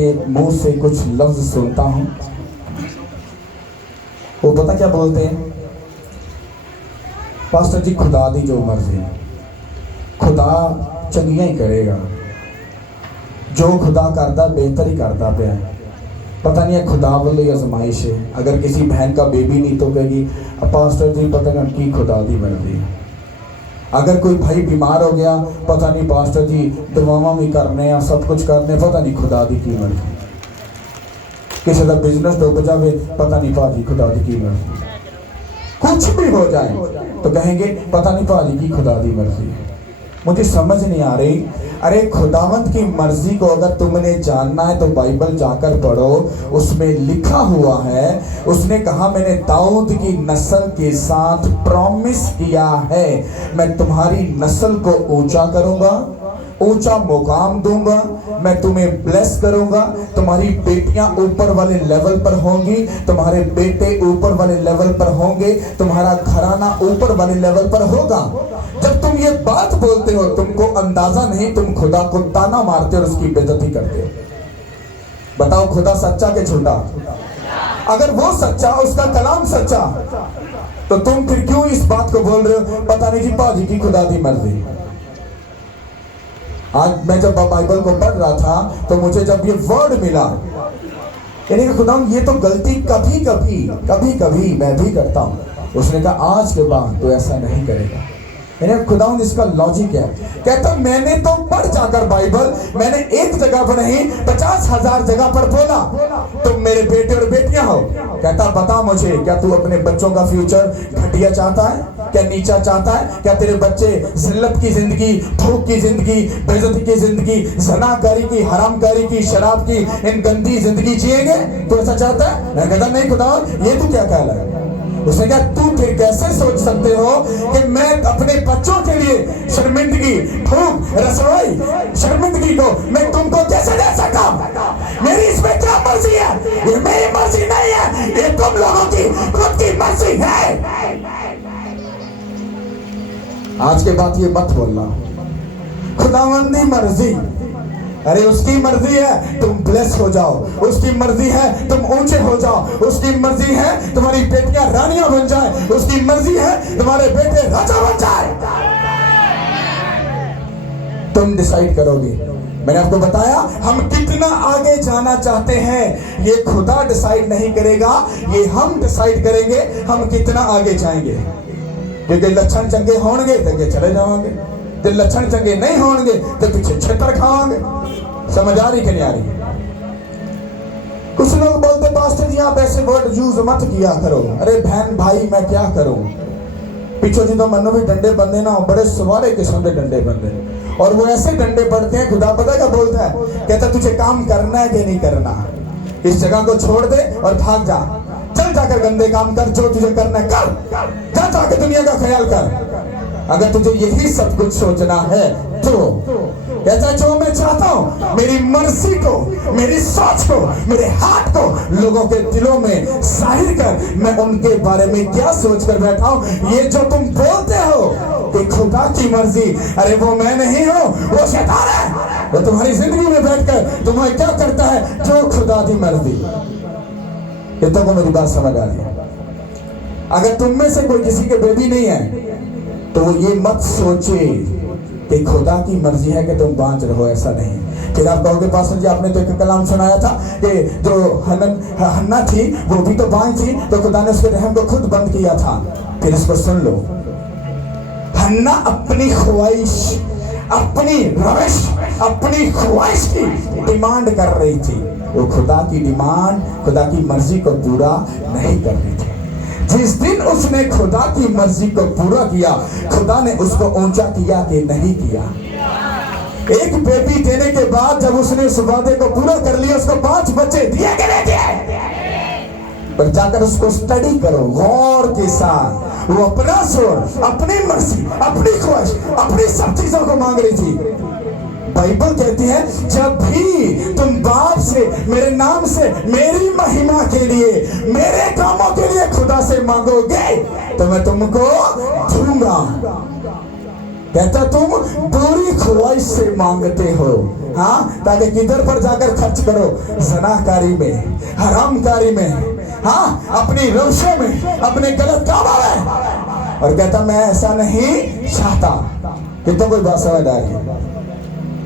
के मुंह से कुछ लफ्ज सुनता हूँ, वो पता क्या बोलते हैं? पास्टर जी खुदा दी जो मर्जी, खुदा चंगियां ही करेगा, जो खुदा करता बेहतर ही करता पे है। पता नहीं है खुदा वाली आजमाइश है। अगर किसी बहन का बेबी नहीं तो कहेगी पास्टर जी पता नहीं की खुदा दी मर्जी है। अगर कोई भाई बीमार हो गया, पता नहीं पास्टर जी दवावां भी करने या सब कुछ करने, पता नहीं खुदा दी की मर्जी। किसी का बिजनेस डूब जाए, पता नहीं भाजी खुदा दी की मर्जी। कुछ भी हो जाए तो कहेंगे पता नहीं भाजी की खुदा दी मर्जी। मुझे समझ नहीं आ रही। अरे खुदावंत की मर्जी को अगर तुमने जानना है तो बाइबल जाकर पढ़ो, उसमें लिखा हुआ है, उसने कहा मैंने दाऊद की नस्ल के साथ प्रॉमिस किया है, मैं तुम्हारी नस्ल को ऊंचा करूंगा, ऊंचा मुकाम दूंगा, मैं तुम्हें ब्लेस करूंगा, तुम्हारी बेटियां ऊपर वाले लेवल पर होंगी, तुम्हारे बेटे ऊपर वाले लेवल पर होंगे, तुम्हारा घराना ऊपर वाले लेवल पर होगा। जब तुम ये बात बोलते हो तुमको अंदाजा नहीं, तुम खुदा को ताना मारते हो और उसकी बेइज्जती करते हो। बताओ खुदा सच्चा के झूठा? अगर वो सच्चा, उसका कलाम सच्चा, तो तुम फिर क्यों इस बात को बोल रहे हो पता नहीं जी पाजी की खुदा दी मर्जी। आज मैं जब बाइबल को पढ़ रहा था तो मुझे जब ये वर्ड मिला, यानी कि खुदा ये तो गलती कभी कभी मैं भी करता हूं। उसने कहा आज के बाद तो ऐसा नहीं करेगा। यानी खुदा इसका लॉजिक है। कहता मैंने तो पढ़ जाकर बाइबल, मैंने एक जगह पर नहीं 50,000 जगह पर बोला तुम मेरे बेटे और बेटियां हो। कहता बता मुझे, क्या तू अपने बच्चों का फ्यूचर घटिया चाहता है, क्या नीचा चाहता है? क्या तेरे बच्चे जिल्लत की जिंदगी, भूख की जिंदगी, बेइज्जती की जिंदगी, ज़नाकारी की, हरामकारी की, शराब की, इन गंदी जिंदगी जिएंगे? तू ऐसा चाहता है? मैं कहता नहीं खुदा ये तू क्या कह रहा है। उसने कहा तू फिर कैसे सोच सकते हो कि मैं अपने बच्चों के लिए शर्मिंदगी, भूख, रसोई, शर्मिंदगी को मैं तुमको कैसे दे सकता? मेरी इसमें क्या मर्जी है? ये मेरी मर्जी नहीं है, ये तुम लोगों की खुद की मर्जी है। आज के बाद ये मत बोलना खुदावंद की मर्जी। अरे उसकी मर्जी है तुम ब्लेस हो जाओ, उसकी मर्जी है तुम ऊंचे हो जाओ, उसकी मर्जी है तुम्हारी बेटियां रानियां बन जाए, उसकी मर्जी है तुम्हारे बेटे राजा बन जाए। तुम डिसाइड करोगे। मैंने आपको बताया हम कितना आगे जाना चाहते हैं ये खुदा डिसाइड नहीं करेगा, ये हम डिसाइड करेंगे हम कितना आगे जाएंगे। क्योंकि लक्षण चंगे होंगे तो आगे चले जाओगे, तो लक्षण चंगे नहीं होंगे तो पीछे छेतर खाओगे। समझ आ रही कि नहीं आ रही? कुछ लोग बोलते पास्टर जी आप ऐसे वर्ड यूज मत किया करो। अरे बहन भाई मैं क्या करूं? पीछे जी तो मनो भी डंडे बंदे ना, बड़े सवारे किस्म के डंडे बंदे, और वो ऐसे डंडे पड़ते हैं खुदा पता क्या बोलता है? कहता तुझे काम करना है कि नहीं करना, इस जगह को छोड़ दे और भाग जा, चल जाकर गंदे काम कर, जो तुझे करना है कर, जा जाके दुनिया का ख्याल कर। अगर तुझे यही सब कुछ सोचना है तो कहता जो मैं चाहता हूं मेरी मर्जी को, मेरी सोच को, मेरे हाथ को लोगों के दिलों में जाहिर कर, मैं उनके बारे में क्या सोच कर बैठा हूं। ये जो तुम बोलते हो कि खुदा की मर्जी, अरे वो मैं नहीं हूं, वो शैतान है। वो तुम्हारी जिंदगी में बैठकर तुम्हें क्या करता है? जो खुदा की मर्जी। ये तो मेरी बात समझ आ रही है। अगर तुम में से कोई किसी के बेबी नहीं है तो वो ये मत सोचे कि खुदा की मर्जी है कि तुम बांझ रहो, ऐसा नहीं। फिर आप कहोगे पास्टर जी आपने तो एक कलाम सुनाया था कि जो हन्ना थी वो भी तो बांझ थी, तो खुदा ने उसके रहम को खुद बंद किया था। फिर इसको सुन लो, हन्ना अपनी ख्वाहिश, अपनी रविश, अपनी ख्वाहिश की डिमांड कर रही थी, वो खुदा की डिमांड, खुदा की मर्जी को पूरा नहीं कर रही थी। जिस दिन उसने खुदा की मर्जी को पूरा किया, खुदा ने उसको ऊंचा किया कि नहीं किया? एक बेबी देने के बाद जब उसने उस वादे को पूरा कर लिया, उसको 5 बच्चे दिए कि नहीं दिए? पर जाकर उसको स्टडी करो गौर के साथ। वो अपना सोच, अपनी मर्जी, अपनी ख्वाहिश, अपनी सब चीजों को मांग रही थी। बाइबल कहती है जब भी तुम बाप से, मेरे नाम से, मेरी महिमा के लिए, मेरे कामों के लिए खुदा से मांगोगे तो मैं तुमको दूंगा। कहता तुम बुरी ख्वाहिश से मांगते हो, हाँ, ताकि किधर पर जाकर खर्च करो, जनाकारी में, हरामकारी में, हाँ, अपनी रवशों में, अपने गलत कामों में। और कहता मैं ऐसा नहीं चाहता। कितना कोई बात समझ आ रही है?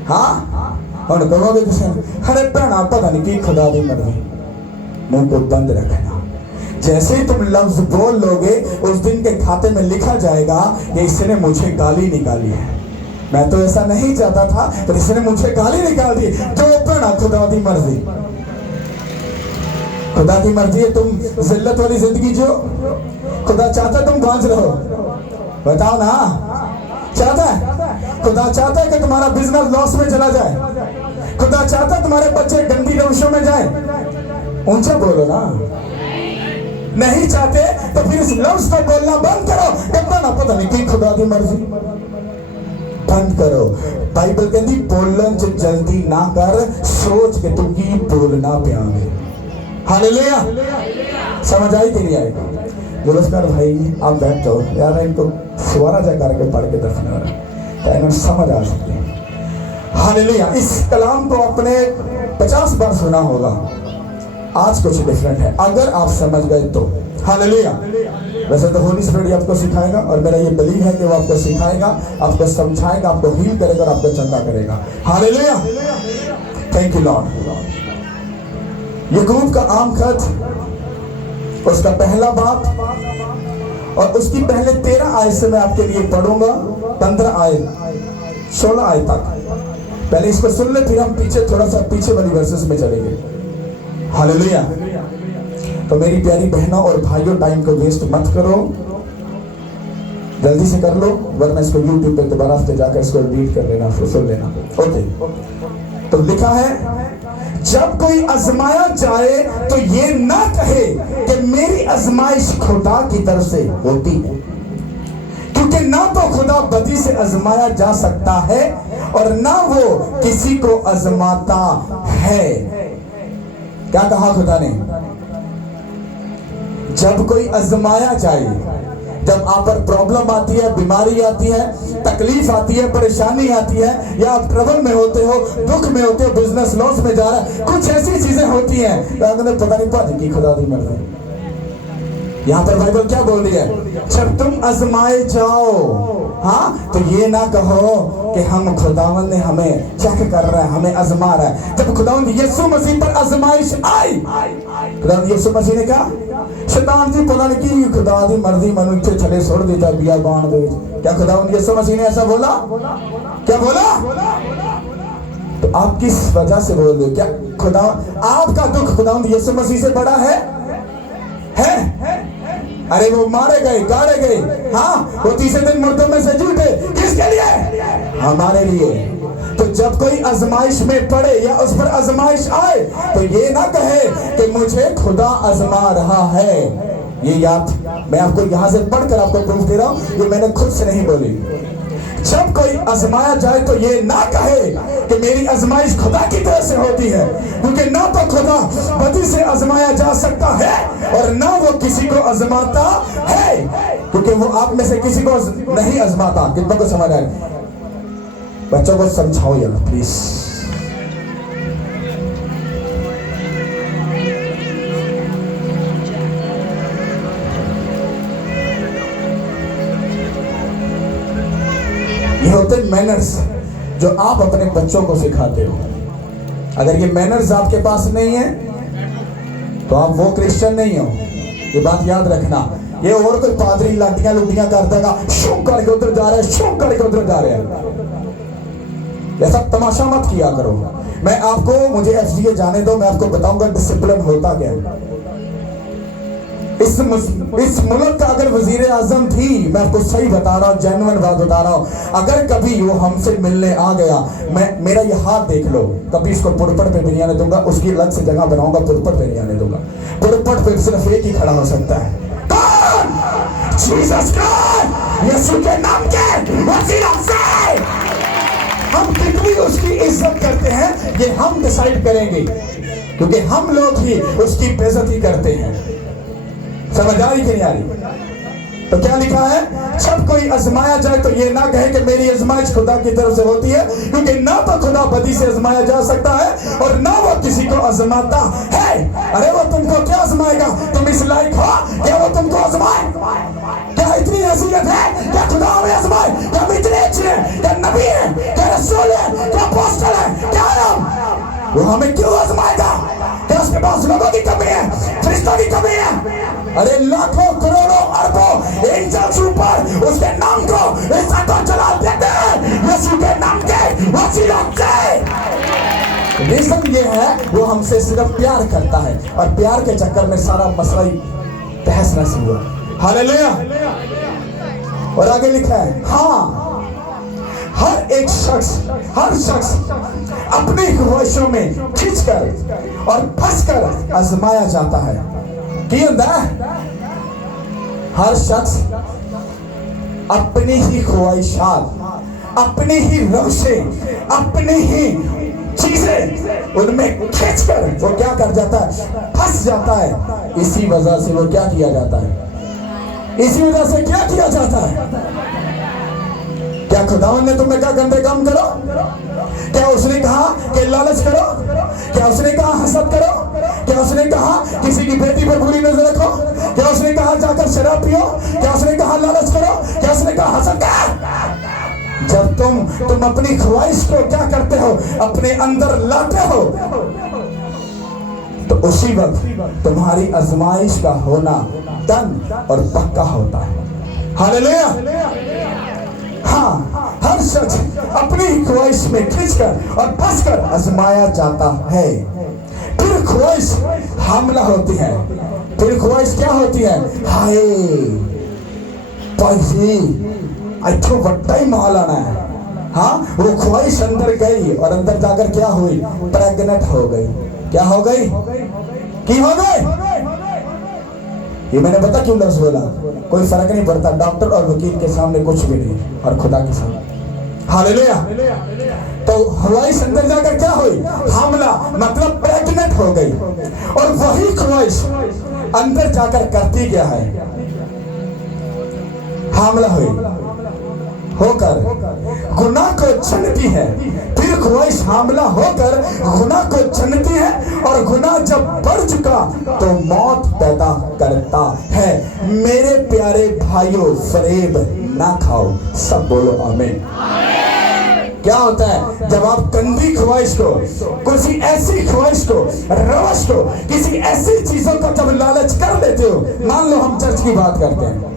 हाँ, और कहोगे किसी अरे भैना पता नहीं की खुदा दी मर्जी, मुंह को बंद रखना। जैसे ही तुम लफ्ज बोल लोगे उस दिन के खाते में लिखा जाएगा कि इसने मुझे गाली निकाली है, मैं तो ऐसा नहीं चाहता था पर इसने मुझे गाली निकाल दी। तो भैना खुदा दी मर्जी, खुदा की मर्जी है तुम जिल्लत वाली जिंदगी जो खुदा चाहता तुम बांझ रहो, बताओ ना, चाहता है? खुदा चाहता है कि तुम्हारा बिजनेस लॉस में चला जाए, खुदा चाहता है तुम्हारे बच्चे गंदी रविशों में जाए? ऊंचा बोलो ना। नहीं चाहते तो फिर इस लफ्ज को बोलना बंद करो, कहता ना पता नहीं कि खुदा की मर्जी, बंद करो। बाइबल कहती बोलन च जल्दी ना कर, सोच के तू की बोलना प्यावे। हालेलुया, समझ आई कि नहीं आई? नमस्कार भाई, आप बैठ जाओ यार, इनको सुवारा जा करके पढ़ के दर्शन हो रहा है, समझ आ सकते हैं। हालेलुया। इस कलाम को आपने 50 बार सुना होगा, आज कुछ डिफरेंट है अगर आप समझ गए तो। हालेलुया। वैसे तो होली स्पिरिट आपको सिखाएगा और मेरा ये बिलीव है कि वो आपको सिखाएगा, आपको समझाएगा, आपको हील करेगा और आपको चंगा करेगा। Hallelujah, thank you Lord. Yakub का आम खत, उसका पहला बाप और उसकी पहले 13 आयत से मैं आपके लिए पढ़ूंगा, 15 आयत 16 आयत तक। पहले इसको सुन ले, फिर हम पीछे थोड़ा सा पीछे वाली वर्सेस में चलेंगे। हालेलुया। तो मेरी प्यारी बहनों और भाइयों, टाइम को वेस्ट मत करो, जल्दी से कर लो, वरना इसको YouTube पे दोबारा से जाकर इसको रीड कर लेना, फिर सुन लेना। ओके, तो लिखा है जब कोई आजमाया जाए तो ये ना कहे कि मेरी आजमाइश खुदा की तरफ से होती है, क्योंकि ना तो खुदा बदी से आजमाया जा सकता है और ना वो किसी को आजमाता है। क्या कहा खुदा ने? जब कोई आजमाया जाए, जब आप पर प्रॉब्लम आती है, बीमारी आती है, तकलीफ आती है, परेशानी आती है, या आप ट्रबल में होते हो, दुख में होते हो, बिजनेस लॉस में जा रहा है, कुछ ऐसी चीजें होती हैं तो पता नहीं पाती की खुदा दी मर्जी। यहाँ पर बाइबल क्या बोल रही है? जब तुम आजमाए जाओ, हाँ, तो ये ना कहो कि हम खुदावंद ने हमें चेक कर रहा है, हमें आजमा रहा है। जब खुदावंद यीशु मसीह पर आजमाइश आई, खुदावंद यीशु मसीह ने कहा शैतान जी पता नहीं की खुदा दी मर्जी मनुष्य छले छोड़ देता बिया बाण दे। क्या खुदावंद यीशु मसीह ने ऐसा बोला? क्या बोला? तो आप किस वजह से बोल रहे हो? क्या खुदा आपका दुख खुदावंद यीशु मसीह से बड़ा है? अरे वो मारे गए, गाड़े गए, हाँ, वो तीसरे दिन मुर्दों में से जी उठे, किसके लिए? हमारे लिए। तो जब कोई आजमाइश में पड़े या उस पर आजमाइश आए तो ये ना कहे कि मुझे खुदा आजमा रहा है। ये याद मैं आपको यहां से पढ़कर आपको प्रूफ दे रहा हूं, ये मैंने खुद से नहीं बोली। जब कोई आजमाया जाए तो ये ना कहे कि मेरी आजमाइश खुदा की तरफ से होती है, क्योंकि ना तो खुदा बदी से आजमाया जा सकता है और ना वो किसी को आजमाता है, क्योंकि वो आप में से किसी को नहीं आजमाता। कितना को समझ आए? बच्चों को समझाओ यार प्लीज। ये होते मैनर्स जो आप अपने बच्चों को सिखाते हो। अगर ये मैनर्स आपके पास नहीं है तो आप वो क्रिश्चियन नहीं हो, ये बात याद रखना। ये और कोई पादरी लाठियां लुटियां कर देगा, शू करके उधर जा रहा है, शू करके उधर जा रहे हैं, ऐसा तमाशा मत किया करो। मैं आपको, मुझे एफडीए जाने दो, मैं आपको बताऊंगा डिसिप्लिन होता क्या है। इस मुल्क का अगर वजीर आजम थी, मैं आपको सही बता रहा हूँ, जेन्युइन बात बता रहा हूँ, अगर कभी वो हमसे मिलने आ गया, मैं मेरा ये हाथ देख लो, कभी इसको पुरपट पे नहीं आने दूंगा, उसकी अलग से जगह बनाऊंगा, पुरपट पे नहीं आने दूंगा। पुरपट पे सिर्फ एक ही खड़ा हो सकता है, कौन? जीसस क्राइस्ट, यीशु के नाम के वसीला से। हम कितनी उसकी इज्जत करते हैं ये हम डिसाइड करेंगे, क्योंकि हम लोग ही उसकी बेइज्जती करते हैं। समझ आ रही कि नहीं आ रही? तो क्या लिखा है, जब कोई आजमाया जाए तो ये ना कहे कि मेरी आजमाइश खुदा की तरफ से होती है, क्योंकि ना तो खुदा बदी से आजमाया जा सकता है और ना वो किसी को आजमाता है। अरे वो तुमको क्या आजमाएगा? तुम इस लायक हो क्या वो तुमको आजमाए? क्या इतनी हैसियत है? क्या खुदा हमें आजमाए? क्या हम इतने अच्छे हैं? क्या नबी है? क्या रसूल है? क्या अपोस्टल है? क्या हम? वो हमें क्यों आजमाएगा? क्या उसके पास लोगों की कमी है? फरिश्तों की कमी है? अरे लाखों करोड़ों अरबों एंजल्स ऊपर उसके नाम को इज्जत और जलाल देते हैं यीशु के नाम के वसीला से। रीजन ये है वो हमसे सिर्फ प्यार करता है और प्यार के चक्कर में सारा मसला ही तहस नहस हुआ। हालेलुया। और आगे लिखा है, हाँ हर एक हर शख्स अपनी ख्वाहिशों में खिंचकर और फंसकर आजमाया जाता है। की होता है? हर शख्स अपनी ही ख्वाहिशात, अपनी ही रवशें, अपनी ही चीजें उनमें खींचकर वो क्या कर जाता है? फंस जाता है। इसी वजह से वो क्या किया जाता है? इसी वजह से क्या किया जाता है? क्या खुदावन ने तुम्हें कहा गंदे काम करो? क्या उसने कहा कि लालच करो? क्या उसने कहा हसद करो? क्या उसने कहा किसी की बेटी पर बुरी नजर रखो? क्या उसने कहा जाकर शराब पियो? क्या उसने कहा लालच करो? क्या उसने कहा हसद करो? जब तुम अपनी ख्वाहिश को क्या करते हो? अपने अंदर लाते हो, तो उसी वक्त तुम्हारी आजमाइश का होना तन और पक्का होता है। हालेलुया। हाँ हर शख्स अपनी ख्वाहिश में खींचकर और फंसकर आजमाया जाता है। फिर ख्वाहिश हमला होती है। फिर ख्वाहिश क्या होती है? हाय भाई अच्छो बट्टा ही माल आना है। हाँ वो ख्वाहिश अंदर गई और अंदर जाकर क्या हुई? प्रेग्नेंट हो गई। क्या हो गई? की हो गई? ये मैंने पता क्यों लफ्ज बोला? कोई फर्क नहीं पड़ता, डॉक्टर और वकील के सामने कुछ भी नहीं और खुदा के सामने। हालेलुया। तो ख्वाहिश अंदर जाकर क्या हुई? हमला, मतलब प्रेग्नेंट हो गई। और वही ख्वाहिश अंदर जाकर करती क्या है? हमला हुई होकर गुनाह को चुनती है। फिर ख्वाहिश हमला होकर गुनाह को चुनती है और गुनाह जब बढ़ चुका तो मौत पैदा करता है। मेरे प्यारे भाइयों, फरेब ना खाओ। सब बोलो आमीन। क्या होता है जब आप गंदी ख्वाहिश को, किसी ऐसी ख्वाहिश को, रवश को, किसी ऐसी चीजों का जब लालच कर लेते हो? मान लो हम चर्च की बात करते हैं,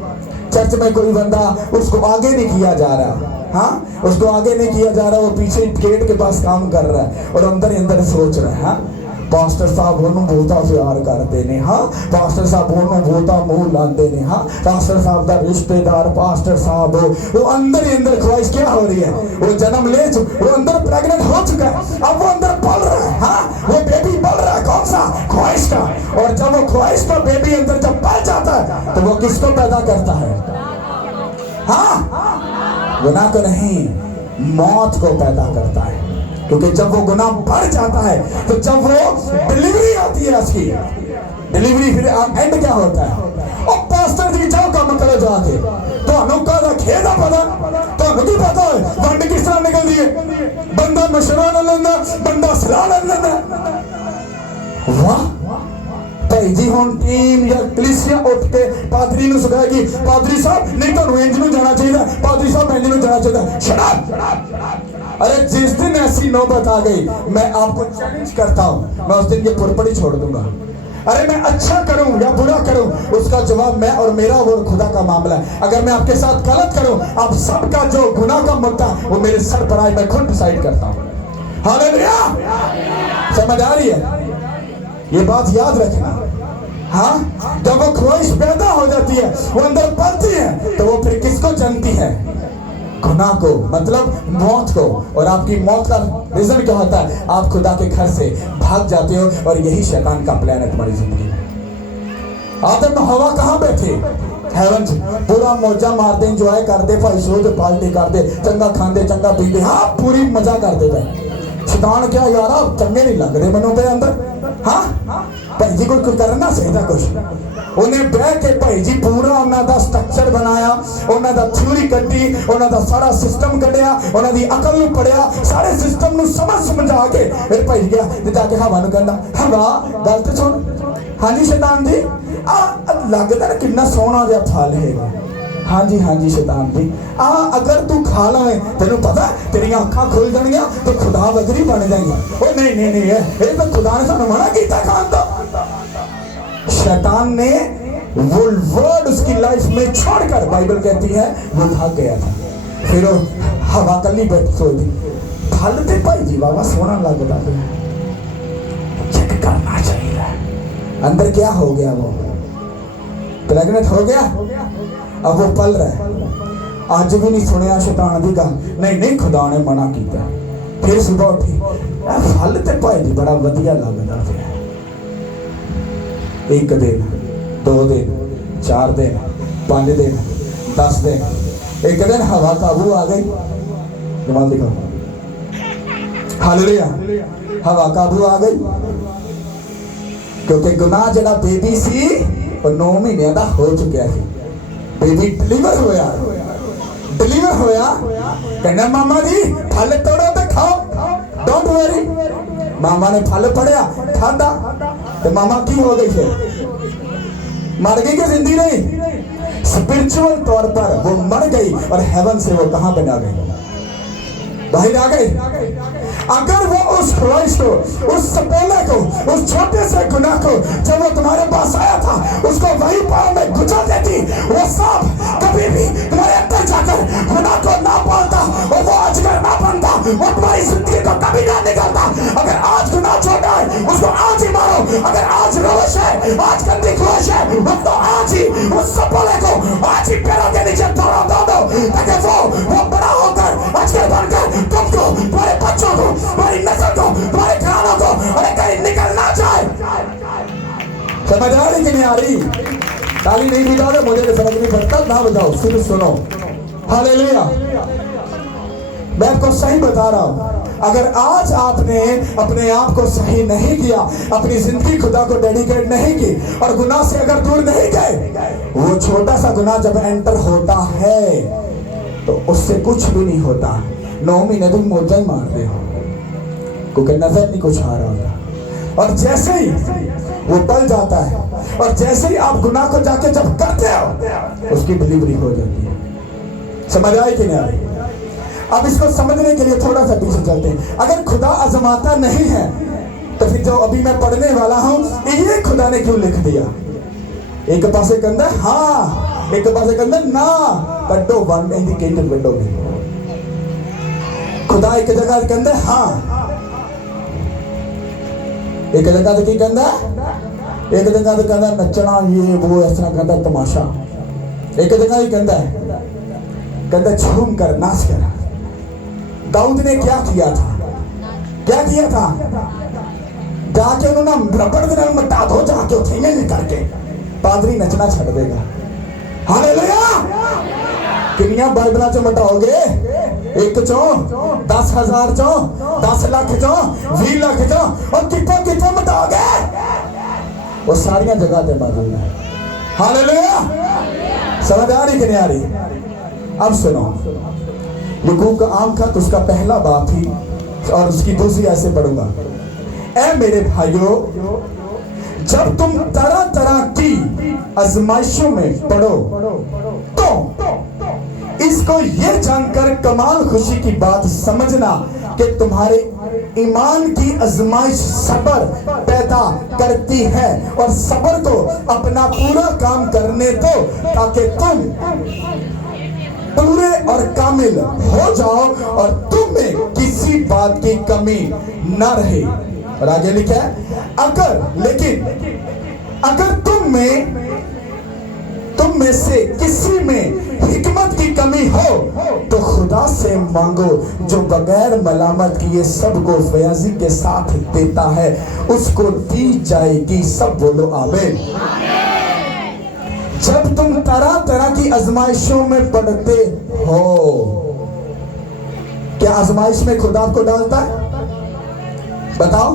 चर्च में कोई बंदा, उसको आगे नहीं किया जा रहा, हाँ उसको आगे नहीं किया जा रहा, वो पीछे गेट के पास काम कर रहा है और अंदर अंदर सोच रहा है, हाँ पास्टर साहब ਉਹਨੂੰ ਬਹੁਤਾ प्यार करते ने, हाँ पास्टर साहब ਉਹਨੂੰ ਬਹੁਤਾ मुंह लाते ने, हाँ पास्टर साहब का रिश्तेदार पास्टर साहब वो अंदर ही अंदर ख्वाहिश क्या हो रही है? वो जन्म ले चुका, वो अंदर प्रेग्नेंट हो चुका है, अब वो अंदर पल रहा है, हाँ वो बेबी पल रहा है। कौन सा? ख्वाहिश का। और जब वो ख्वाहिश का बेबी अंदर जब पल जाता है तो वो किसको पैदा करता है? हाँ गुनाह को नहीं, मौत को पैदा करता है। क्योंकि जब वो गुनाह बढ़ जाता है तो जब वो डिलीवरी आती है, उसकी डिलीवरी, फिर एंड क्या होता है? और पास्टर जी जाओ काम करो जाके, तो अनुका खेदा पता तो की पता है वंड किस तरह निकलती है? बंदा मशवरा ले लेना, बंदा सलाह ले लेना। वाह भाई जी हुण टीम या कलीसिया उठ के पादरी नूं सिखाएगी, पादरी साहब नहीं तो इंज नूं जाना चाहिए, पादरी साहब इंज नूं जाना चाहिए। शराब। अरे जिस दिन ऐसी नौबत आ गई, मैं आपको चैलेंज करता हूं, मैं उस दिन ये पुरपड़ी छोड़ दूंगा। अरे मैं अच्छा करूं या बुरा करूं, उसका जवाब मैं और मेरा और खुदा का मामला है। अगर मैं आपके साथ गलत करूं, आप सबका जो गुनाह का मुद्दा वो मेरे सर पर आए, मैं खुद डिसाइड करता हूं। हालेलुया। समझ आ रही है? ये बात याद रखना। हाँ जब वो ख्वाहिश पैदा हो जाती है, वो अंदर पलती है, तो वो फिर किसको चुनती है? गुनाह को, मतलब मौत को। और आपकी मौत का रीजन क्या होता है? आप खुदा के घर से भाग जाते हो और यही शैतान का प्लान है तुम्हारी जिंदगी में। आदम हवा कहाँ बैठे? हेवन च पूरा मौजा मारते, एंजॉय करते, भाई सोच पार्टी करते, चंगा खाते चंगा पीते, हाँ पूरी मजा करते थे। शैतान क्या यार चंगे नहीं लगते मनो पे अंदर, हाँ भाई जी कुछ करना चाहिए कुछ उन्हें बह के भाई जी पूरा उन्होंने स्ट्रक्चर बनाया, उन्होंने थ्योरी कड्डी, उन्होंने सारा सिस्टम कढ़िया, उन्होंने अकल नूं पढ़िया, सारे सिस्टम नूं समझा के फिर भाई गया ते जाके हवा नूं कहंदा हवा गल ते सुन। हाँ जी शैतान जी आ लगदा ना कितना सोहना जिहा फल है। हाँ जी शैतान जी अगर तू खा लाए तेन पता तेरिया अखा खुल जाएंगियां तो खुदा वगरी बन जाएंगे। नहीं ये तो खुदा ने सानू मना किया खान तो। शैतान ने वो वर्ड उसकी लाइफ में छोड़कर बाइबल कहती है वो भाग गया था। फिर हवा कली बैठ सोई फल ते भाई जी बाबा सोना लगता चेक करना चाहिए अंदर क्या हो गया। वो प्रेग्नेंट हो गया, अब वो पल रहा है। आज भी नहीं सुनिया शैतान की गल, नहीं खुदा ने मना किया। फिर सुबह उठी फल ते भाई जी बड़ा वधिया लगता है। एक दिन 2 दिन 4 दिन 5 दिन 10 दिन, एक दिन हवा काबू आ गई। जमाल दिखाओ, हालेलुया, हवा काबू आ गई क्योंकि गुनाह जड़ा बेबी सी वो 9 महीने का हो चुका है। बेबी डिलीवर होया कहना मामा जी फल तोड़ो तो खाओ, डोंट वरी। मामा ने फल पड़िया खादा तो मामा की हो गई, फिर मर गई कि जिंदी रही। स्पिरिचुअल तौर पर वो मर गई और हेवन से वो कहां बना गई, बाहर आ गई। अगर वो उस ख्वाहिश को, उस सपेले को, उस छोटे से गुनाह को जब वो तुम्हारे पास आया था उसको वही पाँव में गुजर देती, वो सांप कभी भी तुम्हारे अंदर जाकर गुनाह को ना पालता और वो अजगर ना बनता, वो तुम्हारी जिंदगी को कभी ना निकालता। अगर आज गुनाह छोटा है उसको आज ही मारो, अगर आज रोश है, आज गंदी ख्वाहिश है तो आज ही उस सपेले को आज ही पैरों के नीचे दौड़ा दो ताकि वो बड़ा होकर अजगर बनकर तुमको, तुम्हारे बच्चों को, तुम्हारी नस्ल को, तुम्हारे घरानों को अरे कहीं निकलना चाहे। समझ आ रही कि नहीं आ रही? ताली नहीं बजा रहे, मुझे समझ नहीं पड़ता, ना बजाओ, सिर्फ सुनो। हालेलुया। मैं आपको सही बता रहा हूं, अगर आज आपने अपने आप को सही नहीं किया, अपनी जिंदगी खुदा को डेडिकेट नहीं की और गुनाह से अगर दूर नहीं गए, वो छोटा सा गुनाह जब एंटर होता है तो उससे कुछ भी नहीं होता। 9 महीने तुम मौजा ही मारते हो क्योंकि नजर नहीं कुछ आ रहा होता, और जैसे ही वो पल जाता है और जैसे ही आप गुनाह को जाके जब करते हो उसकी डिलीवरी हो जाती है। समझ आए कि नहीं आई? अब इसको समझने के लिए थोड़ा सा पीछे चलते हैं। अगर खुदा आजमाता नहीं है तो फिर जो अभी मैं पढ़ने वाला हूं ये खुदा ने क्यों लिख दिया? एक पासे कहता हाँ, एक पासे कहता ना, कड्डो वन इंडिकेटर विंडो में। खुदा एक जगह कहता हाँ, एक जगह की कहता, एक जगह तो कहता नचना ये वो इस तरह कहता तमाशा, एक जगह ही कहता झूम कर नाच कर। दाऊद ने क्या किया था? क्या किया था? जाके उन्होंने रबड़ के नाल मटा दो, जाके उठे निकल के पादरी नचना छड़ देगा। हालेलुया। कितनिया बाइबल चो मटाओगे? 1 चो, 10,000 चो, 10 लाख चो, 20 लाख चो, और कितों मटाओगे? वो सारिया जगह पे मौजूद है। हालेलुया। समझ आ रही कि नहीं आ रही? अब सुनो, याकूब का आम खत उसका पहला बाप ही और उसकी दूसरी ऐसे पढ़ूंगा। ऐ मेरे भाइयों, जब तुम तरह तरह की आजमाइशों में पड़ो तो इसको ये जानकर कमाल खुशी की बात समझना कि तुम्हारे ईमान की आजमाइश सब्र पैदा करती है, और सब्र को अपना पूरा काम करने दो ताकि तुम पूरे और कामिल हो जाओ और तुम में किसी बात की कमी न रहे। और आगे लिखा है, अगर तुम में से किसी में हिकमत की कमी हो तो खुदा से मांगो जो बगैर मलामत किए सबको फयाजी के साथ देता है, उसको दी जाएगी। सब बोलो आमीन। जब तुम तरह तरह की आजमाइशों में पड़ते हो, क्या आजमाइश में खुदा आपको डालता है? बताओ,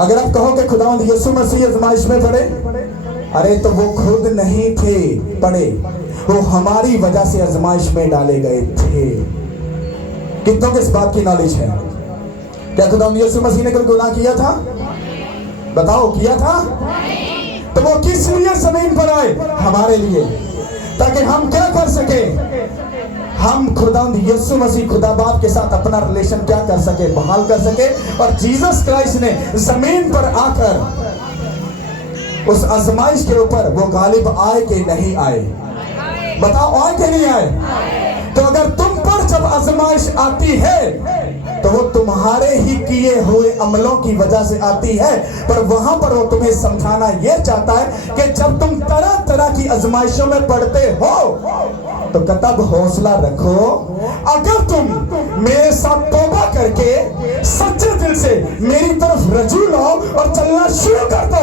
अगर आप कहो कि खुदावंद यीशु मसीह आजमाइश में पड़े, अरे तो वो खुद नहीं थे पड़े, वो हमारी वजह से आजमाइश में डाले गए थे। कितनों को इस बात की नॉलेज है? क्या खुदावंद यीशु मसीह ने कोई गुनाह किया था? बताओ, किया था? तो वो किस लिए जमीन पर आए? हमारे लिए, ताकि हम क्या कर सके? हम खुदावंद यीशु मसीह खुदा बाप के साथ अपना रिलेशन क्या कर सके? बहाल कर सके। और जीसस क्राइस्ट ने जमीन पर आकर उस आजमाइश के ऊपर वो गालिब आए कि नहीं आए? बताओ, आए कि नहीं आए? तो अगर तुम पर जब आजमाइश आती है तो वो तुम्हारे ही किए हुए अमलों की वजह से आती है, पर वहां पर वो तुम्हें समझाना यह चाहता है कि जब तुम तरह तरह की आजमाइशों में पड़ते हो तो कतब हौसला रखो। अगर तुम मेरे साथ तौबा करके सच्चे दिल से मेरी तरफ रजू लाओ और चलना शुरू कर दो,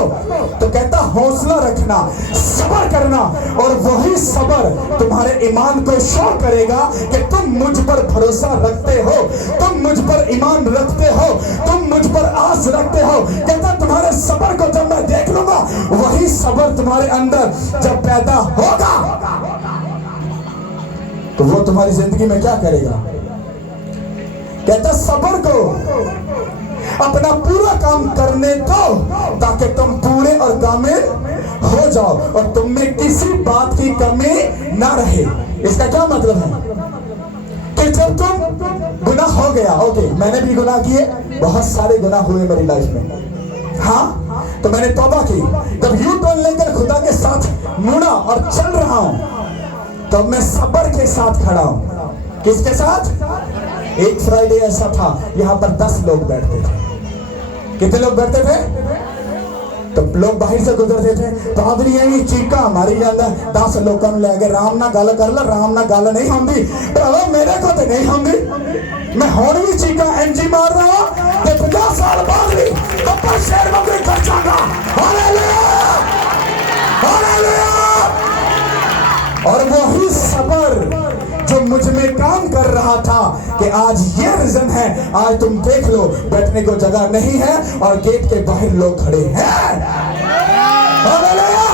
तो कहता हौसला रखना, सब्र करना, और वही सब्र तुम्हारे ईमान को शो करेगा कि तुम मुझ पर भरोसा रखते हो, तुम मुझ पर ईमान रखते हो, तुम मुझ पर आस रखते हो। कहता तुम्हारे सब्र को जब मैं देख लूंगा, वही सब्र तुम्हारे अंदर जब पैदा होगा तो वो तुम्हारी जिंदगी में क्या करेगा? कहता सब्र को अपना पूरा काम करने दो ताकि तुम पूरे और कामिल हो जाओ और तुम में किसी बात की कमी ना रहे। इसका क्या मतलब है? कि जब तुम गुनाह हो गया, ओके मैंने भी गुनाह किए, बहुत सारे गुनाह हुए मेरी लाइफ में, हाँ, तो मैंने तौबा की। जब यू टर्न लेकर खुदा के साथ मुड़ा और चल रहा हूं तो मैं सब्र के साथ खड़ा हूं। किसके साथ? एक फ्राइडे ऐसा था, यहां पर 10 लोग बैठते थे। कितने लोग बैठते थे? तो लोग बाहर से गुजरते थे, पादरी है चीका मारी जाता, 10 लोगों को लेके राम ना गल कर ला, राम ना गल नहीं होंगी भरावा, मेरे को तो नहीं होंगी, मैं हुण भी चीका एंजी मार रहा तो 50 साल बाद भी पप्पा शेर मंगरी कर जाऊंगा। Hallelujah, hallelujah. और वही सब्र जो मुझ में काम कर रहा था कि आज ये रीजन है, आज तुम देख लो बैठने को जगह नहीं है और गेट के बाहर लोग खड़े हैं। हालेलुया।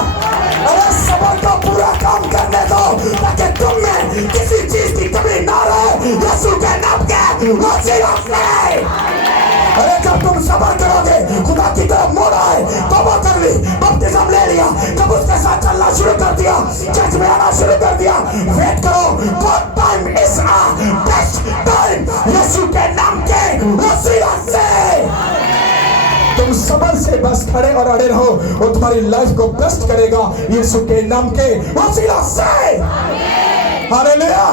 अरे सब्र को पूरा काम करने दो ताकि तुम में किसी चीज की कमी ना रहे। यीशु के नाम के वसीला से अरे जब तुम सब्र करोगे, खुदा की तरफ मोड़ आए, तौबा कर ली, बपतिस्म ले लिया, तब उसके साथ चलना शुरू कर दिया, चर्च में आना शुरू कर दिया, वेट करो, God time is a best time. Yeshu के नाम के वसीला से तुम सब्र से बस खड़े और अड़े रहो, वो तुम्हारी लाइफ को ब्लेस्ड करेगा यीशु के नाम के वसीला से। हालेलुया।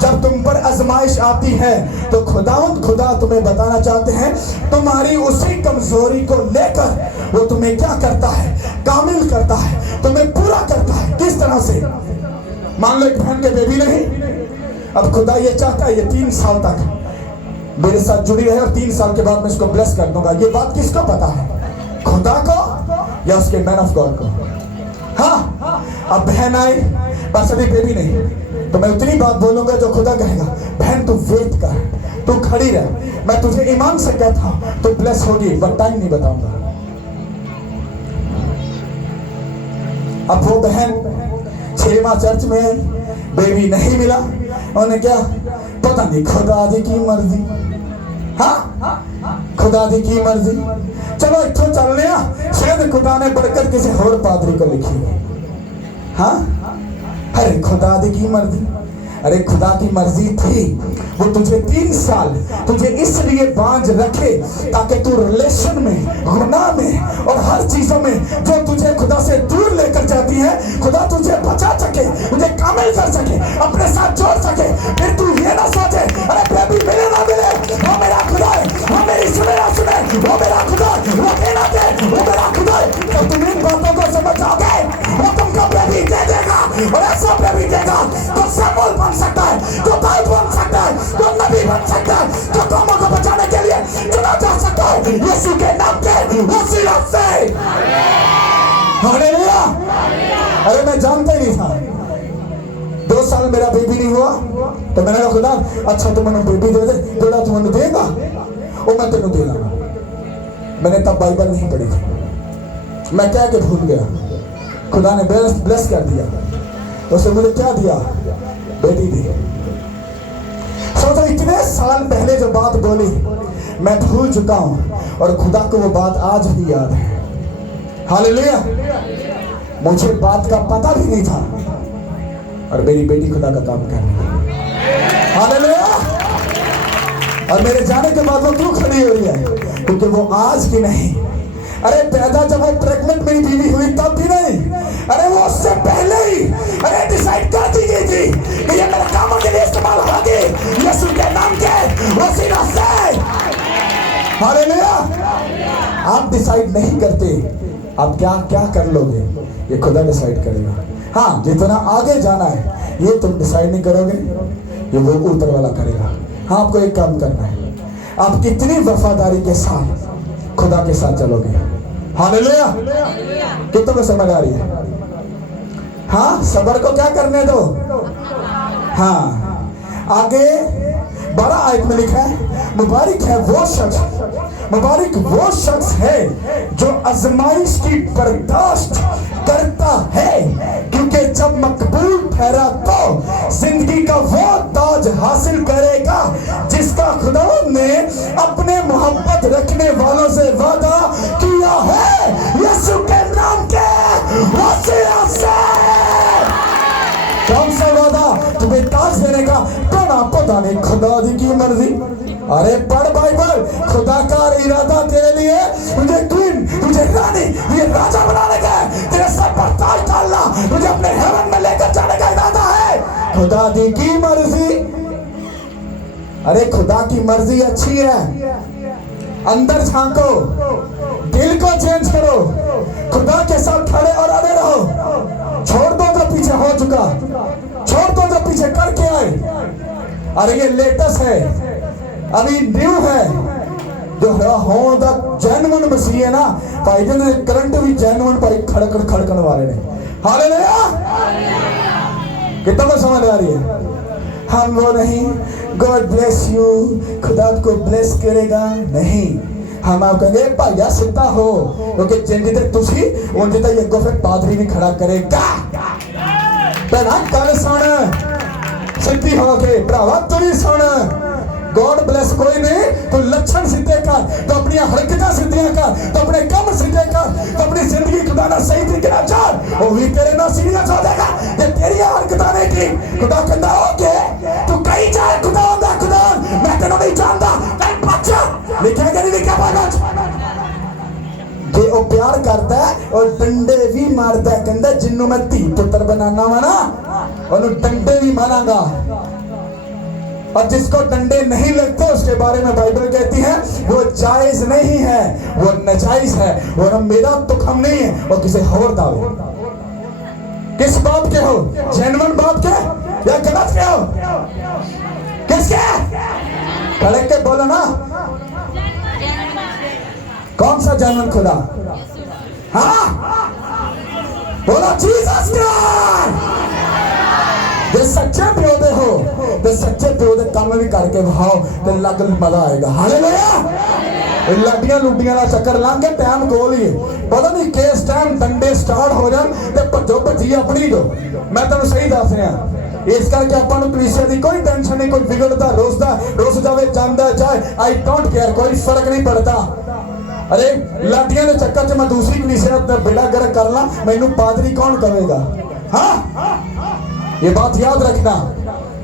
जब तुम पर आजमाइश आती है तो खुदा तुम्हें बताना चाहते हैं, तुम्हारी उसी कमजोरी को लेकर वो तुम्हें क्या करता है? कामिल करता है, तुम्हें पूरा करता है। किस तरह से? मान लो एक बहन के बेबी नहीं, अब खुदा ये चाहता है ये 3 साल तक मेरे साथ जुड़ी रहे और 3 साल के बाद मैं इसको ब्लेस कर दूंगा। ये बात किसको पता है? खुदा को या उसके मैन ऑफ गॉड को? हाँ, अब बहन आई बस अभी बेबी नहीं, तो मैं उतनी बात बोलूंगा जो खुदा कहेगा, बहन तू वेट कर, तू खड़ी रह, मैं तुझे ईमान से कहता हूं तू ब्लेस होगी, बट टाइम नहीं बताऊंगा। अब वो बहन 6वां चर्च में आई, बेबी नहीं मिला, उन्हें क्या पता नहीं, खुदा दी की मर्जी। हाँ, खुदा दी की मर्जी, चलो इत्थों चलने आ, शायद खुदा ने बरकत किसी होर पादरी को लिखी। हाँ, अरे खुदा दी की मर्जी, अरे खुदा की मर्जी थी वो तुझे 3 साल तुझे इसलिए बांझ रखे ताकि तू रिलेशन में, गुनाह में और हर चीजों में जो तुझे खुदा से दूर लेकर जाती है, खुदा तुझे बचा सके, तुझे कामिल कर सके, अपने साथ जोड़ सके। फिर तू ये ना सोचे अरे बेबी मिले ना मिले, वो मेरा खुदा है, वो मेरी सुने ना सुने, वो मेरा खुदा है, वो देना दे, वो मेरा खुदा है। तो तुम इन बातों को समझ जाओगे, वो तुमको बेबी दे देगा और ऐसा बेबी देगा तो सैमुअल बन सकता है, तो दाऊद बन सकता है, तो नबी बन सकता है, तो कौमों को बचाने के लिए चुना जा सकता है यीशु के नाम के वसीला से। हालेलुया। अरे मैं जानता ही नहीं था, 2 साल मेरा बेबी नहीं हुआ तो मैंने कहा खुदा अच्छा तू मैंने बेबी दे दे, जोड़ा तू मैंने देगा और मैं तेन दे दूंगा। मैंने तब बाइबल नहीं पढ़ी थी, मैं क्या के भूल गया। खुदा ने ब्लेस कर दिया, उसने मुझे क्या दिया? बेटी दी। सोचो इतने साल पहले जो बात बोली मैं भूल चुका हूं और खुदा को वो बात आज भी याद है। हालेलुया। मुझे बात का पता भी नहीं था और मेरी बेटी खुदा का काम कर रही है। हालेलुया। और मेरे जाने के बाद वो क्यों खड़ी हो रही है? क्योंकि वो आज की नहीं, अरे पैदा जब वो प्रेग्नेंट मेरी बीवी हुई तब भी नहीं, अरे वो उससे पहले ही अरे डिसाइड कर दी गई थी कि ये मेरे कामों के लिए इस्तेमाल होगी, यीशु के नाम के वसीला से। हालेलुया। आप डिसाइड नहीं करते आप क्या क्या कर लोगे, ये खुदा डिसाइड करेगा। हाँ, जितना आगे जाना है ये तुम डिसाइड नहीं करोगे, ये वो ऊपर वाला करेगा। हाँ, आपको एक काम करना है, आप कितनी वफादारी के साथ खुदा के साथ चलोगे। हालेलुया। कितनों को समझ आ रही है? हाँ, सबर को क्या करने दो। हाँ, आगे 12 आयत में लिखा है, मुबारक है वो शख्स, मुबारक वो शख्स है जो आजमाइश की बर्दाश्त करता है, क्योंकि जब मकबूल ठहरा तो जिंदगी का वो ताज हासिल करेगा जिसका खुदा ने अपने मोहब्बत रखने वालों से वादा किया है, यीशु के नाम के वसीला से। कौन सा वादा? तुम्हें ताज देने का। पढ़ा पता नहीं, खुदा दी की मर्जी। अरे पढ़ बाइबल, खुदा का इरादा तेरे लिए तुझे क्वीन, तुझे रानी, तुझे राजा बनाने का है, तेरे सर पर ताज डालना, तुझे अपने हेवन में लेकर जाने का इरादा है। खुदा दी की मर्जी। अरे खुदा की मर्जी अच्छी है। अंदर झांको, दिल को चेंज करो, खुदा के साथ खड़े और अड़े रहो। छोड़ दो जो पीछे हो चुका, छोड़ दो जो पीछे करके आए। अरे ये लेटेस्ट है, अभी न्यू है, जो हो जेन्युइन मसीह है ना भाई, जो करंट भी जेन्युइन भाई खड़कन खड़कन वाले ने। हालेलुया। कितना को समझ आ रही है? हम वो नहीं, गॉड ब्लेस यू, खुदा आपको ब्लेस करेगा, नहीं। हम आप कहेंगे भाइया सीधा हो, क्योंकि जिंदगी तक तुसी उनके तक एक फिर पादरी भी खड़ा करेगा। पहला कल सुन, सिद्धि हो के भरावा तू भी सुन। गॉड ब्लेस कोई नहीं, तो लक्षण सीधे कर, तो अपनी हरकतें सीधियां कर, तो अपने काम सीधे कर, तो अपनी जिंदगी खुदा ना सही तरीके ना चल, वो भी तेरे ना सीरियस हो जाएगा। ये तेरी हरकतें नहीं ठीक, खुदा कहता ओके तू कहीं जाए, खुदा होता खुदा मैं तेरे नहीं जानता, कहीं बच्चा लिखेगा नहीं लिखा पागल। जे वो प्यार करता है और डंडे भी मारता है, कहता जिन्नू मैं धी पुत्र बनाना वा ना उन्हें डंडे भी मारांगा, और जिसको डंडे नहीं लगते उसके बारे में बाइबल कहती है वो जायज नहीं है, वो नाजायज है, वो मेरा दुख हम नहीं है, वो किसी और का हो। किस बात के हो? जेन्युइन बात के या गलत के हो? किसके? खड़े के बोलो ना, कौन सा जेन्युइन खुदा? हाँ बोलो जीसस क्राइस्ट। जे सच्चे प्यो दे हो ते सच्चे प्यो दे काम भी करके भाओ ते लग मजा आएगा। हालेलुया। लाडियां लुडियां का चक्कर लंघ के टाइम कोल ही पता नहीं किस टाइम डंडे स्टार्ट हो जान ते भज्जो भज्जी अपनी दो। मैं तुहानू सही दस रहा, इस करके आपां नू कलीसिया दी कोई टेंशन नहीं, कोई बिगड़दा रोसदा रुस जावे जांदा जाए, आई डोंट केयर, कोई फर्क नहीं पड़ता। अरे लाडियां के चक्कर च मैं दूसरी कलीसिया दा बेड़ा गर्क कर ला, मैनू पादरी कौन कहेगा? हाँ, ये बात याद रखना,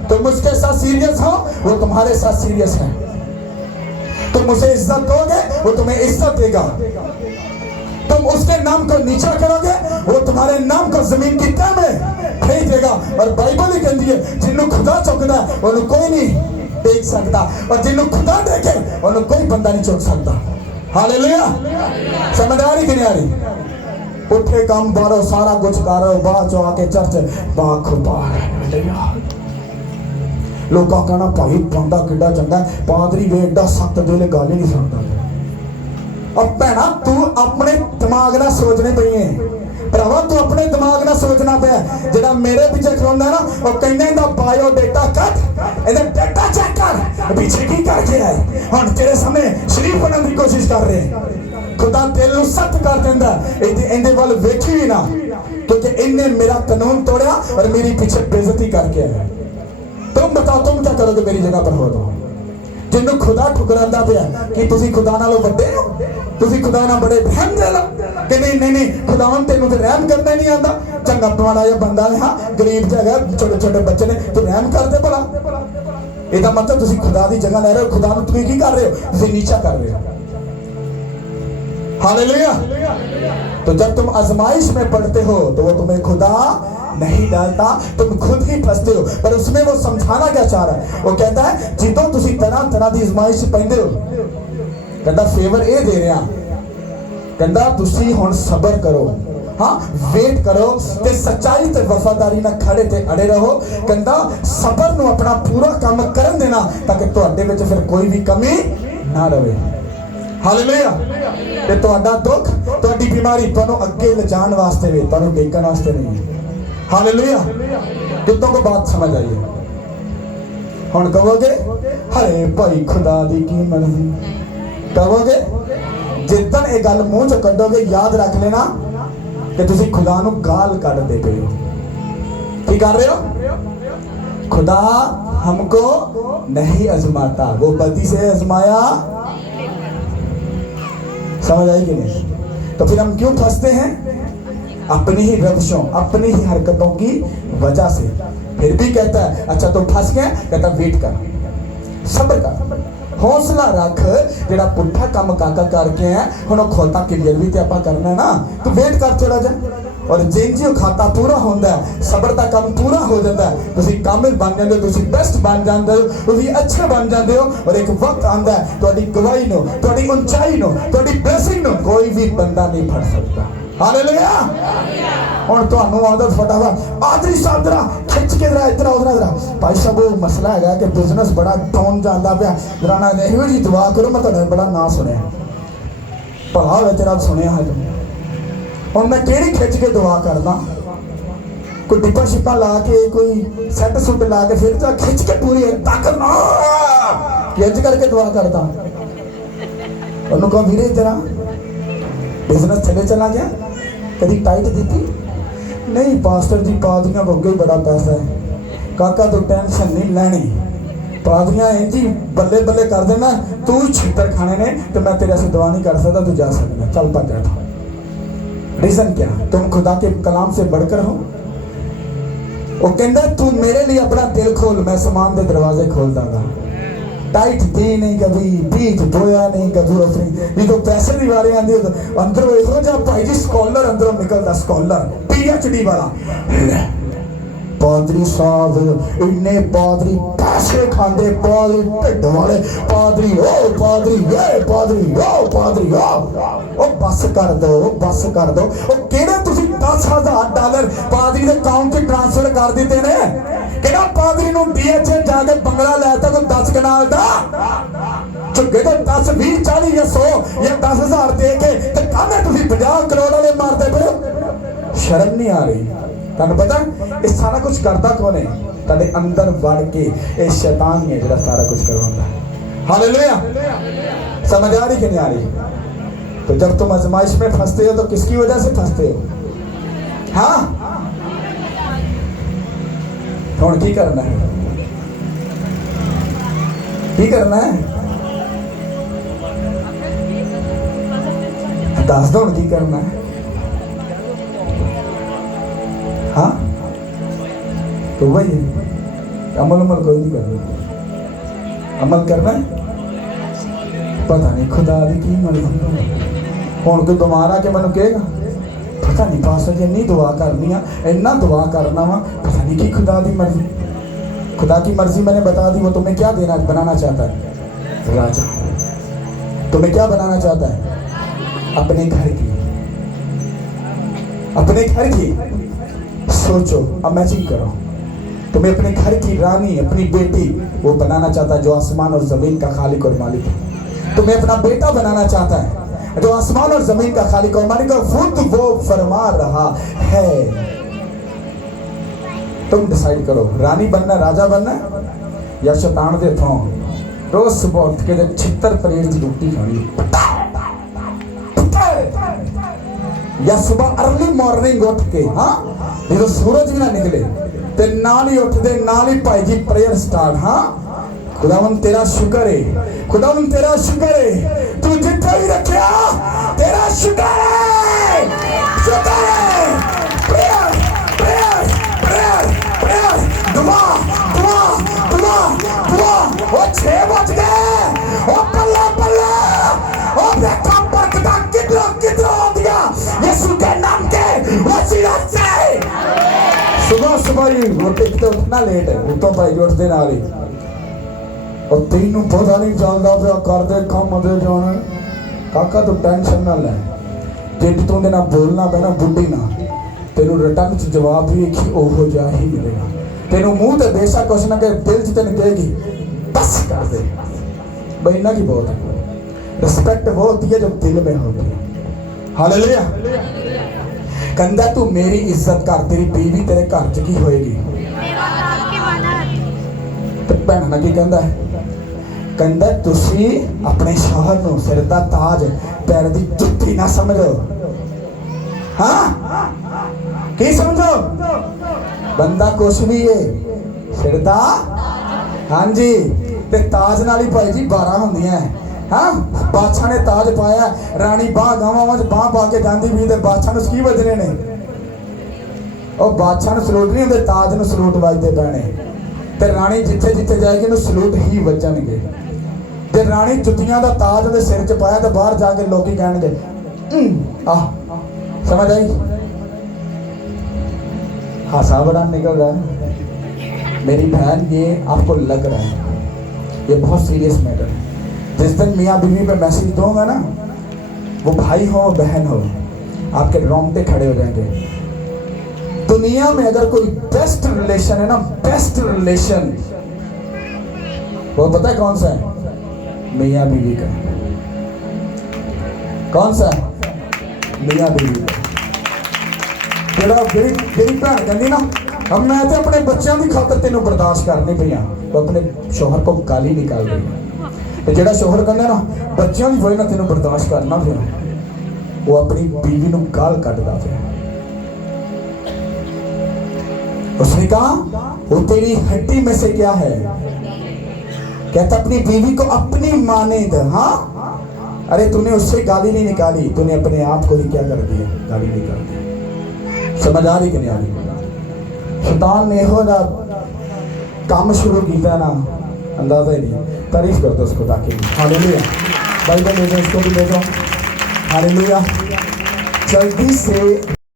तुम उसके साथ सीरियस हो वो तुम्हारे साथ सीरियस है, तुम उसे इज्जत दोगे वो तुम्हें इज्जत देगा, तुम उसके नाम को नीचा करोगे वो तुम्हारे नाम को जमीन की तह में फेंक देगा। और बाइबल ही कहती है जिन्हों खुदा चुकता उन्हें कोई नहीं देख सकता, और जिन्हों खुदा देखे उन्हें कोई बंदा नहीं चुक सकता। हालेलुया। समझ आ रही कि नहीं आ रही? उठे काम बारो सारा कुछ करो, बाद चो आके चर्च लोग कहना भाई बंदा किड्डा चंगा, पादरी वे एडा सख्त दिल गल ही नहीं सुनता। अब भैना तू अपने दिमाग ना सोचने पई है, भरावा तू अपने दिमाग ना सोचना पे, जेड़ा मेरे पीछे खलोंदा ना वो कहने दा बायो डेटा कट, इधर डेटा चेक कर, पीछे की करके आए, हुण तेरे सामने शरीफ बनने की कोशिश कर रहे हैं। खुदा दिल नूं सख्त कर देंदा इहदे वल वेखी भी ना, क्योंकि इन्हें मेरा कानून तोड़िया और मेरी पीछे बेइज्जती करके आया। तुम बताओ तुम क्या करोगे मेरी जगह पर हो तो? जिन्होंने खुदा ठुकरांदा पिया कि तुसी खुदा नालों वड्डे हो, तुसी खुदा नाल बड़े रहम दे लो कि नहीं नहीं नहीं खुदावन तेनों ते रहम करना नहीं आंदा, चंगा पवाड़ा या बंदा है, हाँ गरीब जगह छोटे छोटे बच्चे ने, तू रहम कर दे भला। इसका मतलब तुसी खुदा दी जगह ले रहे हो, खुदा नूं तुसीं की कर रहे हो, तुसीं नीचा कर रहे हो। हालेलुया। तो जब तुम आजमाइश में पड़ते हो तो वो तुम्हें खुदा नहीं डालता, तुम खुद ही फंसते हो। पर उसमें वो समझाना क्या चाह रहा है? वो कहता है जिदों तुसी तरह तरह की आजमाइश पैंदे हो, कहता फेवर ये दे रहा, कहता तुसी हुण सबर करो, हाँ वेट करो ते सच्चाई ते वफादारी ना खड़े ते अड़े रहो। कहता सबर नूं अपना पूरा काम करन देना ताकि तुहाडे विच फिर कोई भी कमी ना रहे। हालेलुया। ते तुहाडा दुख तुहाडी बीमारी तुहानूं अगे ले जाण वास्ते वे, तुहानूं टेकण वास्ते नहीं। हालेलुया। कितों को बात समझ आई है? हुण कहोगे हरे भाई खुदा दी की मर्जी, कहोगे जिद्दन ये गल मुंह च कढोगे याद रख लेना कि तुसी खुदा नूं गाल कढदे पे हो। की कर रहे हो? खुदा हमको नहीं आजमाता, वो बदी से आजमाया। समझ आई कि नहीं? तो फिर हम क्यों फंसते हैं? अपनी ही रविशों अपनी ही हरकतों की वजह से। फिर भी कहता है अच्छा तो फंस गया, कहता वेट कर, सब्र कर, हौसला रख, जेड़ा पुट्ठा काम काका करके है हुण खोता क्लियर भी ते आपां करना है ना, तू वेट कर थोड़ा जा। और जिंजियो खाता पूरा होंदा है, सबर का काम पूरा हो जाता है, तुसी कामिल बन जाते हो, तुसी बेस्ट बन जाते हो, तुसी अच्छे बन जाते हो। और एक वक्त आंदा है तुहाडी गवाही नो, तुहाडी ऊंचाई नो, तुहाडी ब्लेसिंग नो कोई भी बंदा नहीं फड़ सकता। हालेलुया। हुण तुहानूं आदत फटाफट आदरी साहब जरा खिच के जरा इधर उधर जरा भाई साहब वो मसला है कि बिजनेस बड़ा डाउन जाता पाया, जरा ना इहो जी दुआ करो, मैं तुहाडा बड़ा नाम सुनिया, भला होवे तेरा सुनिया है। हुण मैं किहड़ी खिच के दुआ करदा? कोई डिब्बा शिब्बा ला के कोई सैट सुट ला के फिर तो खिच के पूरी ताकत ना खिच करके दुआ करदा। उन्होंने कहा वीरे तेरा बिजनेस थले चला गया, कभी टाइट दी नहीं पास्टर जी, पादियां को अगे बड़ा पैसा है, काका तो टेंशन नहीं लैनी, पादियां इंज ही बल्ले बल्ले कर देना, तू ही छितर खाने ने तो मैं तेरे से दुआ नहीं कर सकता, तू जा सकता, चल पा जा। रीजन क्या? तुम खुदा के कलाम से बढ़कर हो। वो कहता तू मेरे लिए अपना दिल खोल, मैं समान के दरवाजे खोल दूंगा। टाइट दी नहीं कभी, बीज बोया नहीं कभी, अपनी जो पैसे की वारी आती है अंदरों इहो जिहा भाई जी स्कॉलर अंदरों निकलता, स्कॉलर PhD वाला पादरी साहब, इन्ने पादरी पैसे खाते, पादरी ढिड वाले पादरी, ओ पादरी ये पादरी, ओ पादरी ओ बस कर दो, बस कर दो। ओ केड़े तुसी $10,000 पादरी के अकाउंट से ट्रांसफर कर दिते ने? केड़ा पादरी नूं DHA जाके बंगला लैता कोई 10 कनाल दा? झुग्गे तो 10, 20, 40 या 100 या 10,000 दे के ते काहने तुसी 50 करोड़ वाले मारदे पे हो? शर्म नहीं आ रही? तुहानूं पता ये सारा कुछ करता कौन है? तुहाडे अंदर वड़ के ये शैतान है जिहड़ा सारा कुछ करवाउंदा है। हालेलुया। समझ आ रही कि नहीं आ रही? तो जब तुम आजमाइश में फंसते हो तो किसकी वजह से फंसते हो? हाँ हुण की करना है? की करना है? दस दो की करना है? हाँ तो वही अमल उमल कोई नहीं करना। अमल करना है पता नहीं खुदा दी की मर्जी। हुण कोई बीमार आके मैनूं कहेगा पता नहीं पास्टर जी इन्नी दुआ करनी है, इन्ना दुआ करना वा, पता नहीं की खुदा दी मर्जी। खुदा की मर्जी मैंने बता दी। वो तुम्हें क्या देना बनाना चाहता है? राजा। तुम्हें क्या बनाना चाहता है? अपने घर की, अपने घर की सोचो, इमेजिन करो, तुम्हें अपने घर की रानी, अपनी बेटी वो बनाना चाहता है जो आसमान और जमीन का खालिक और मालिक है। तुम्हें अपना बेटा बनाना चाहता है जो आसमान और जमीन का खालिक और मालिक है, खुद वो फरमा रहा है। तुम डिसाइड करो रानी बनना, राजा बनना या शैतान दे हथों रोज सुबह उठ के छितर पनीर की रोटी खानी, या सुबह अर्ली मॉर्निंग उठ के, हाँ जो सूरज भी ना निकले ते नाल ही उठते नाल ही भाई जी प्रेयर स्टार्ट। हाँ खुदावन तेरा शुक्र है, खुदावन तेरा शुक्र है, तू जितना भी रखा तेरा शुक्र है, शुक्र है। प्रेयर प्रेयर प्रेयर प्रेयर, दुआ दुआ दुआ दुआ। वो 6 बज गए, ओ पल्ला पल्ला, ओ देखा बरकता कितना हो दिया यीशु के नाम के वसीला से। सुबह सुबह ही वो टिकते उठना लेट है, उतो भाई उठते नाल ही और तेनू पता नहीं चलता पिया करते काम दे जाना। काका तू टेंशन ना ले, जिद तू ना बोलना पैना बुढ़ी ना, तेनू रिटर्न च जवाब भी एक ही ओहो जा ही मिलेगा। तेनू मुंह ते बेशक कुछ ना कहे, दिल च तेन कहेगी बस कर दे। भाई ना की बहुत है, रिस्पेक्ट वो होती है जो दिल में होती है। हालेलुया। कहंदा तू मेरी इज्जत कर, तेरी बीवी तेरे घर च की होएगी। तो भैन ना की कहंदा है, कहंदा तुसी अपने शौहर नूं सिर दा ताज पैर दी जुत्ती ना समझो। हाँ की समझो, बंदा कुछ भी है सिर दा, हाँ जी ते ताज नाल ही भाई जी 12 होंदियां। हाँ बादशाह ने ताज पाया, रानी बाह गावां च बाह पा के जांदी भी ते बादशाह नूं की वजने ने, और बादशाह नूं सलूट नहीं होंदे, ताज नूं सलूट वजदे पैणे। ते रानी जिथे जिथे जाएगी नूं सलूट ही वजणगे। ते रानी जुत्तियां दा ताज दे सिर च पाया तो बाहर जाके लोग कहणगे आह, समझ आई? हासा बड़ा निकल रहा है मेरी बहन, ये आपको लग रहा है ये बहुत सीरियस मैटर है। जिस दिन मियाँ बीवी पे मैसेज दूंगा ना, वो भाई हो बहन हो, आपके रोंगटे खड़े हो जाएंगे। दुनिया में अगर कोई बेस्ट रिलेशन है ना, बेस्ट रिलेशन, वो पता है कौन सा है? मियाँ बीवी का। कौन सा? मियाँ बीवी का। जेड़ा मेरी भैन कहती ना, अब मैं तो अपने बच्चों की खातर तेनों बर्दाश्त करनी पई, वो अपने शोहर को गाली निकाल रही है। तो जेड़ा शोहर कहता ना बच्चों की वजह तेनों बर्दाश्त करना पिया, वो अपनी बीवी नूं गाल कटदा पिया। उसने कहा वो तेरी हड्डी में से क्या है? कहता अपनी बीवी को अपनी माने दे। हाँ अरे तूने उससे गाली नहीं निकाली, तूने अपने आप को ही क्या कर दिया, गाली निकाल दी। समझ आ रही कि नहीं आ रही? शैतान ने हो जा काम शुरू किया ना, अंदाजा ही नहीं। तारीफ कर दो उसको ताकि। हालेलुया। बाइबल ले जाओ, इसको भी ले जाओ। हालेलुया। जल्दी से